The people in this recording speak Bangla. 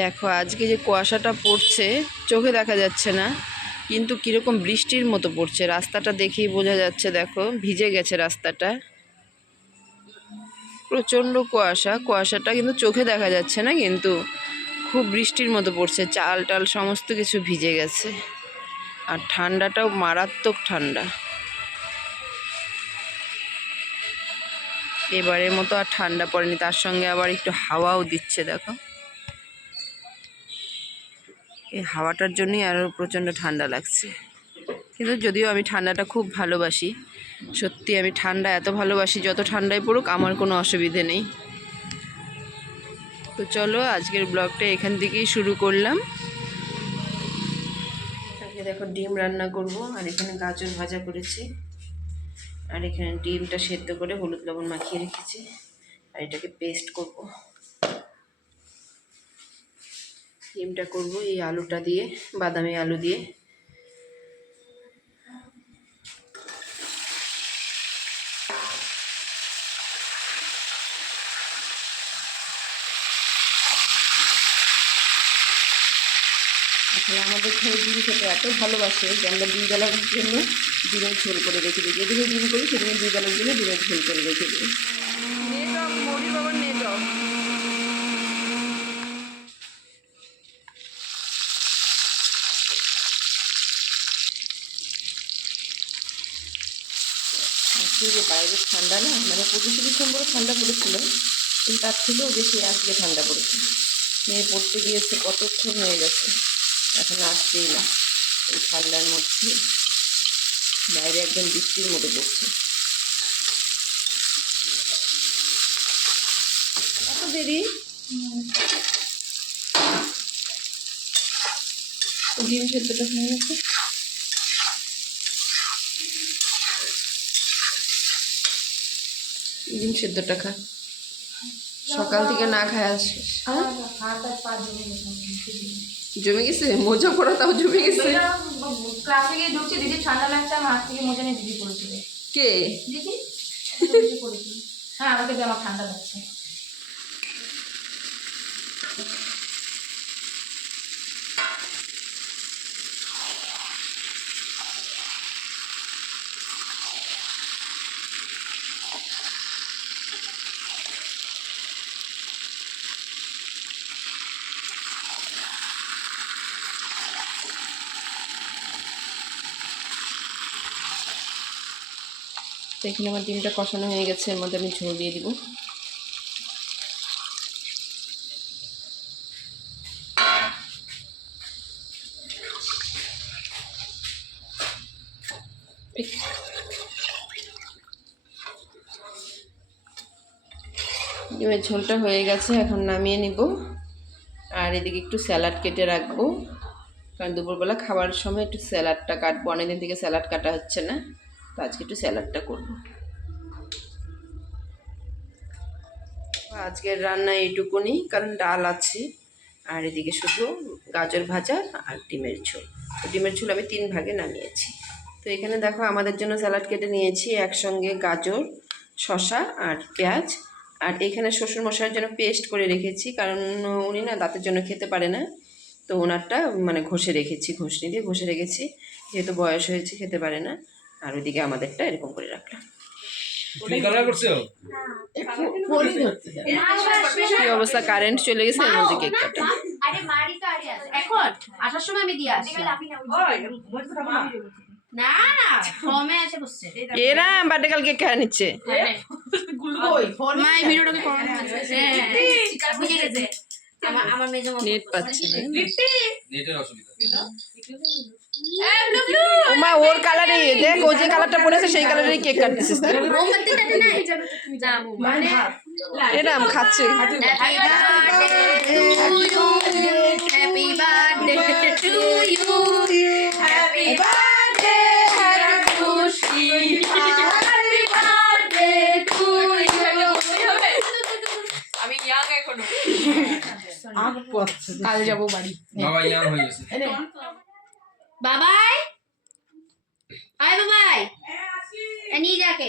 দেখো আজকে যে কুয়াশাটা পড়ছে চোখে দেখা যাচ্ছে না, কিন্তু কীরকম বৃষ্টির মতো পড়ছে। রাস্তাটা দেখেই বোঝা যাচ্ছে, দেখো ভিজে গেছে রাস্তাটা। প্রচণ্ড কুয়াশা, কুয়াশাটা কিন্তু চোখে দেখা যাচ্ছে না, কিন্তু খুব বৃষ্টির মতো পড়ছে। চাল টাল সমস্ত কিছু ভিজে গেছে। আর ঠান্ডাটাও মারাত্মক ঠান্ডা। এবারের মতো আর ঠান্ডা পড়েনি, তার সঙ্গে আবার একটু হাওয়াও দিচ্ছে। দেখো এই হাওয়াটার জন্যই আরও প্রচণ্ড ঠান্ডা লাগছে। কিন্তু যদিও আমি ঠান্ডাটা খুব ভালোবাসি, সত্যি আমি ঠান্ডা এত ভালোবাসি, যত ঠান্ডায় পড়ুক আমার কোনো অসুবিধে নেই। তো চলো আজকের ব্লগটা এখান থেকেই শুরু করলাম। আজকে দেখো ডিম রান্না করব, আর এখানে গাজর ভাজা করেছি, আর এখানে ডিমটা সেদ্ধ করে হলুদ লবণ মাখিয়ে রেখেছি, আর এটাকে পেস্ট করব। ডিমটা করব এই আলুটা দিয়ে, বাদামি আলু দিয়ে। আসলে আমাদের ঘরে ডিম খেতে এত ভালোবাসে যে আমরা দুই বেলার জন্য ডিমের ঝোল করে রেখে দিই। যেদিনে ডিম করি সেদিনে দুই বেলার জন্য ডিমের ঝোল করে রেখে দিই। আজকে যে বাইরে ঠান্ডা না, মানে 25 ডিসেম্বর ঠান্ডা পড়েছিল, কিন্তু তার থেকেও বেশি আজকে ঠান্ডা পড়েছে। মেয়ে পড়তে গিয়েছে, কতক্ষণ হয়ে গেছে, এখন আসছেই না। এই ঠান্ডার মধ্যে বাইরে একদম বৃষ্টির মতো পড়ছে। এত দেরি? ডিম সেদ্ধটা হয়ে গেছে। ডিম সেদ্ধটা খা, সকাল থেকে না খায় আসিস। জমে গেছে মোজা পরা, তাও জমে গেছে। ক্লাসে গিয়ে ঢুকছি, দিদি ঠান্ডা লাগছে, আমার হাত থেকে মোজা নিয়ে দিদি পড়েছিল। কে? দিদি পড়েছিল। হ্যাঁ, আমাকে আমার ঠান্ডা লাগছে। তো এখানে আমার ডিমটা কষানো হয়ে গেছে, এর মধ্যে আমি ঝোল দিয়ে দিব। ডিমের ঝোলটা হয়ে গেছে, এখন নামিয়ে নিব। আর এদিকে একটু স্যালাড কেটে রাখবো, কারণ দুপুরবেলা খাবার সময় একটু স্যালাডটা কাটবো। অনেকদিন থেকে স্যালাড কাটা হচ্ছে না, তো আজকে একটু স্যালাডটা করব। আজকের রান্না এইটুকুনি, কারণ ডাল আছে, আর এদিকে শুধু গাজর ভাজা আর ডিমের ঝোল। তো ডিমের ঝোল আমি 3 ভাগে নামিয়েছি। তো এখানে দেখো আমাদের জন্য স্যালাড কেটে নিয়েছি, একসঙ্গে গাজর, শসা আর পেঁয়াজ। আর এখানে শ্বশুরমশাইয়ের জন্য পেস্ট করে রেখেছি, কারণ উনি না দাঁতের জন্য খেতে পারে না, তো ওনারটা মানে ঘষে রেখেছি, ঘষনি দিয়ে ঘষে রেখেছি, যেহেতু বয়স হয়েছে খেতে পারে না। আর ওইদিকে আমাদেরটা এরকম করে রাখলাম। কি অবস্থা, কারেন্ট চলে গেছে, এর মধ্যে কেক কাটা। এখন আসার সময় আমি দিয়ে আসি। না না, ফর্মে আছে বসছে। এরা বার্থডে কাল কেক খাওয়া নিচ্ছে। মা এই ভিডিওটাকে করোনা আছে। বুঝে গেছে। আমার মেজো নেট পাচ্ছে না, নেটের অসুবিধা। ওমা ওর কালারে দেখ, ও যে কালারটা পড়েছে সেই কালারেরই কেক কাটতেছিস তুই। মোমবাতি কাটে নাই জানো তো তুমি, জানো মানে এরাম খাচ্ছে। Happy birthday to you, happy birthday Khushi, happy birthday to you. আমি ইয়াং এখনো, কাল যাবো বাড়ি। বাবা ইয়াং হয়ে গেছে। বাবাই আয়, বাবাই নিয়ে যাকে।